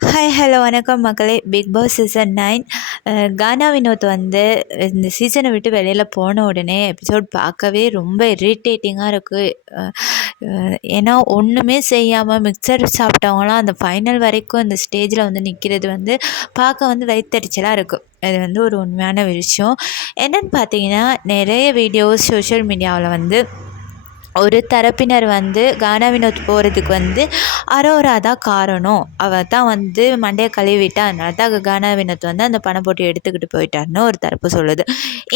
Hi hello வணக்கம் மக்களே. Big Boss season 9 கானா வினோத் வந்து இந்த சீசனை விட்டு வெளியில் போன உடனே எபிசோட் பார்க்கவே ரொம்ப இரிட்டேட்டிங்காக இருக்குது. ஏன்னா ஒன்றுமே செய்யாமல் மிக்சர் சாப்பிட்டவங்களாம் அந்த ஃபைனல் வரைக்கும் அந்த ஸ்டேஜில் வந்து நிற்கிறது வந்து பார்க்க வந்து வயிற்றெரிச்சலாக இருக்குது. அது வந்து ஒரு உண்மையான விஷயம். என்னென்னு பார்த்தீங்கன்னா, நிறைய வீடியோஸ் சோஷியல் மீடியாவில் வந்து ஒரு தரப்பினர் வந்து கானா வினோத் போகிறதுக்கு வந்து அரோரா தான் காரணம், அவள் தான் வந்து மண்டையை கழுவிட்டா, அதனால தான் கானா வினோத் வந்து அந்த பணம் போட்டு எடுத்துக்கிட்டு போயிட்டாருன்னு ஒரு தரப்பு சொல்லுது.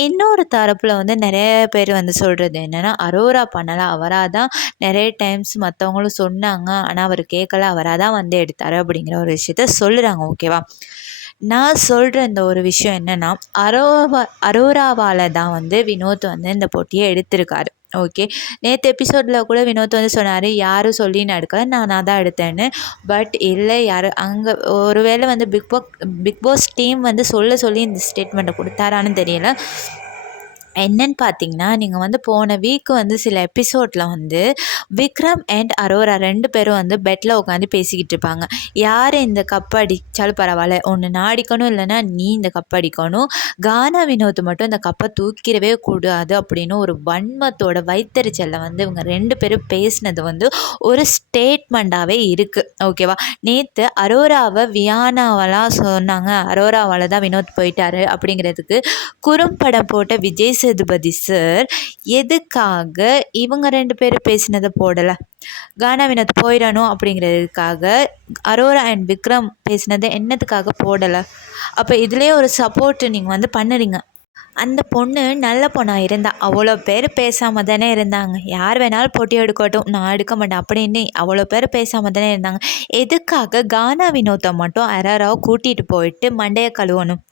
இன்னொரு தரப்பில் வந்து நிறைய பேர் வந்து சொல்கிறது என்னென்னா, அரோரா பண்ணலை, அவராக தான் நிறைய டைம்ஸ் மற்றவங்களும் சொன்னாங்க, ஆனால் அவர் கேட்கல, அவராக தான் வந்து எடுத்தார் அப்படிங்கிற ஒரு விஷயத்த சொல்லுறாங்க. ஓகேவா, நான் சொல்கிற இந்த ஒரு விஷயம் என்னென்னா, அரோராவால் தான் வந்து வினோத் வந்து இந்த போட்டியை எடுத்திருக்காரு. ஓகே, நேற்று எபிசோடில் கூட வினோத் வந்து சொன்னார், யாரும் சொல்லி நான் எடுக்கல, நான் தான் எடுத்தேன்னு. பட் இல்லை, யார் அங்கே ஒரு வேளை வந்து பிக் பாஸ் டீம் வந்து சொல்லி இந்த ஸ்டேட்மெண்ட்டை கொடுத்தாரான்னு தெரியல. என்னன்னு பார்த்தீங்கன்னா, நீங்கள் வந்து போன வீக் வந்து சில எபிசோடில் வந்து விக்ரம் அண்ட் அரோரா 2 பேரும் வந்து பெட்டில் உட்காந்து பேசிக்கிட்டு இருப்பாங்க. யார் இந்த கப் அடித்தாலும் பரவாயில்ல, ஒன்று நான் அடிக்கணும், இல்லைனா நீ இந்த கப் அடிக்கணும், கானா வினோத் மட்டும் இந்த கப்பை தூக்கிடவே கூடாது அப்படின்னு ஒரு வன்மத்தோட வயிற்றெரிச்சலில் வந்து இவங்க 2 பேரும் பேசினது வந்து ஒரு ஸ்டேட்மெண்ட்டாகவே இருக்குது. ஓகேவா, நேற்று அரோராவை வியானாவெல்லாம் சொன்னாங்க, அரோராவால் தான் வினோத் போயிட்டாரு அப்படிங்கிறதுக்கு குறும்படம் போட்ட விஜய் சேதுபதி சார் எதுக்காக இவங்க 2 பேரும் பேசினதை போடலை? கானா வினோத் போயிடணும் அப்படிங்கிறதுக்காக அரோரா அண்ட் விக்ரம் பேசினதை என்னத்துக்காக போடலை? அப்போ இதுலேயே ஒரு சப்போர்ட்டு நீங்கள் வந்து பண்ணுறீங்க. அந்த பொண்ணு நல்ல பொண்ணாக இருந்தா, அவ்வளோ பேர் பேசாமல் தானே இருந்தாங்க. யார் வேணாலும் போட்டி எடுக்கட்டும், நான் எடுக்க மாட்டேன் அப்படின்னு அவ்வளோ பேர் பேசாமல் தானே இருந்தாங்க. எதுக்காக கானா வினோத்தை மட்டும் அரோராவை கூட்டிகிட்டு போயிட்டு மண்டையை கழுவணும்?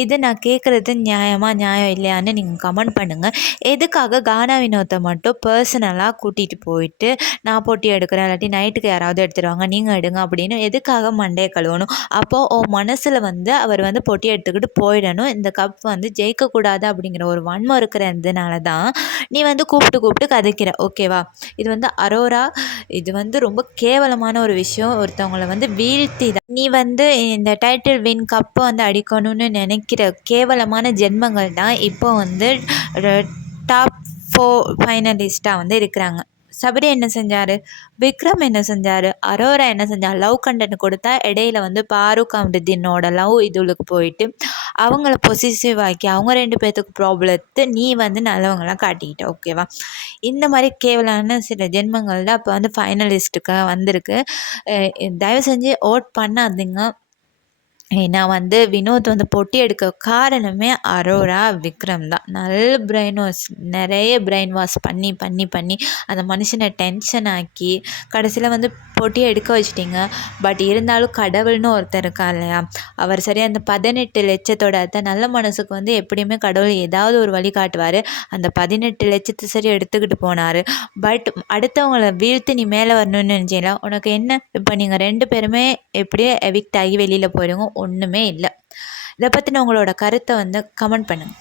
இது நான் கேட்குறது நியாயம் இல்லையான்னு நீங்கள் கமெண்ட் பண்ணுங்கள். எதுக்காக கானா வினோத்தை மட்டும் பர்சனலாக கூட்டிகிட்டு போயிட்டு நான் போட்டி எடுக்கிறேன், இல்லாட்டி நைட்டுக்கு யாராவது எடுத்துருவாங்க, நீங்கள் எடுங்க அப்படின்னு எதுக்காக மண்டையை கழுவணும்? அப்போது உன் மனசில் வந்து அவர் வந்து போட்டி எடுத்துக்கிட்டு போயிடணும், இந்த கப் வந்து ஜெயிக்கக்கூடாது அப்படிங்கிற ஒரு வன்மம் இருக்கிறதுனால தான் நீ வந்து கூப்பிட்டு கதைக்கிற. ஓகேவா, இது வந்து அரோரா, இது வந்து ரொம்ப கேவலமான ஒரு விஷயம். ஒருத்தவங்களை வந்து வீழ்த்தி தான் நீ வந்து இந்த டைட்டில் வின் கப்பை வந்து அடிக்கணும்னு நினைக்கிற கேவலமான ஜென்மங்கள் தான் இப்போ வந்து டாப் 4 ஃபைனலிஸ்ட்டாக வந்து இருக்கிறாங்க. சபரி என்ன செஞ்சார், விக்ரம் என்ன செஞ்சார், அரோரா என்ன செஞ்சார்? லவ் கண்டென்ட் கொடுத்தா இடையில வந்து பாருக் அம்ருதீனோட லவ் இதுகளுக்கு போயிட்டு அவங்கள பொசிசிவ் ஆக்கி அவங்க 2 பேர்த்துக்கு ப்ராப்ளத்தை நீ வந்து நல்லவங்களாம் காட்டிக்கிட்ட. ஓகேவா, இந்த மாதிரி கேவலான சில ஜென்மங்கள் தான் இப்போ வந்து ஃபைனலிஸ்ட்டுக்கு வந்திருக்கு. தயவு செஞ்சு ஓட் பண்ணாதீங்க. ஏன்னா வந்து வினோத் வந்து பொட்டி எடுக்க காரணமே அரோரா விக்ரம் தான். நல்ல நிறைய பிரெயின் வாஷ் பண்ணி அந்த மனுஷனை டென்ஷன் ஆக்கி கடைசியில் வந்து பொட்டியை எடுக்க வச்சிட்டிங்க. பட் இருந்தாலும் கடவுள்னு ஒருத்தர் இருக்கா இல்லையா, அவர் சரியாக அந்த 18 லட்சத்தோட அர்த்தம் நல்ல மனசுக்கு வந்து எப்படியுமே கடவுள் ஏதாவது ஒரு வழி காட்டுவார். அந்த 18 லட்சத்தை சரி எடுத்துக்கிட்டு போனார். பட் அடுத்தவங்களை வீழ்த்து நீ மேலே வரணும்னு நினச்சிங்களா? உனக்கு என்ன? இப்போ நீங்கள் 2 பேருமே எப்படியோ எவிக்ட் ஆகி வெளியில் போயிடுங்க, ஒன்றுமே இல்லை. இதை பற்றின உங்களோட கருத்தை வந்து கமெண்ட் பண்ணுங்கள்.